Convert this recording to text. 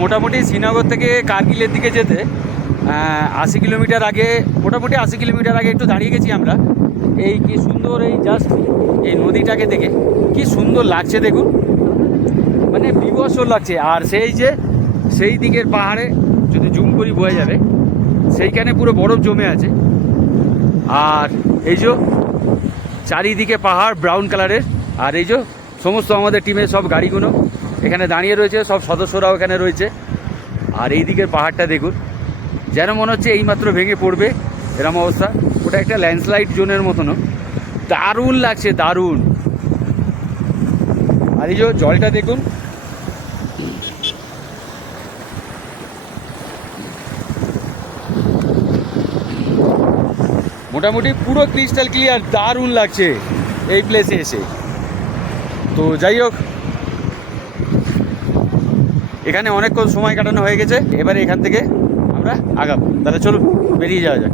মোটামুটি শ্রীনগর থেকে কার্গিলের দিকে যেতে 80 কিলোমিটার আগে, মোটামুটি 80 কিলোমিটার আগে একটু দাঁড়িয়ে গেছি আমরা। এই কি সুন্দর, এই জাস্ট এই নদীটাকে দেখে কি সুন্দর লাগছে দেখুন, মানে বিভৎস লাগছে। আর সেই যে সেই দিকের পাহাড়ে যদি জুম করি বোঝা যাবে, সেইখানে পুরো বরফ জমে আছে। আর এই যে চারিদিকে পাহাড় ব্রাউন কালারের। আর এই যে সমস্ত আমাদের টিমের সব গাড়িগুলো এখানে দাঁড়িয়ে রয়েছে, সব সদস্যরাও এখানে রয়েছে। আর এই দিকের পাহাড়টা দেখুন, যেন মনে হচ্ছে এইমাত্র ভেঙে পড়বে এরম অবস্থা। ওটা একটা ল্যান্ডস্লাইড জোনের মতনও, দারুণ লাগছে, দারুণ। আর এই যে জলটা দেখুন, মোটামুটি পুরো ক্রিস্টাল ক্লিয়ার, দারুণ লাগছে এই প্লেসে এসে। তো যাই হোক, এখানে অনেকক্ষণ সময় কাটানো হয়ে গেছে, এবারে এখান থেকে আমরা আগাবো। তাহলে চলুন বেরিয়ে যাওয়া যাক।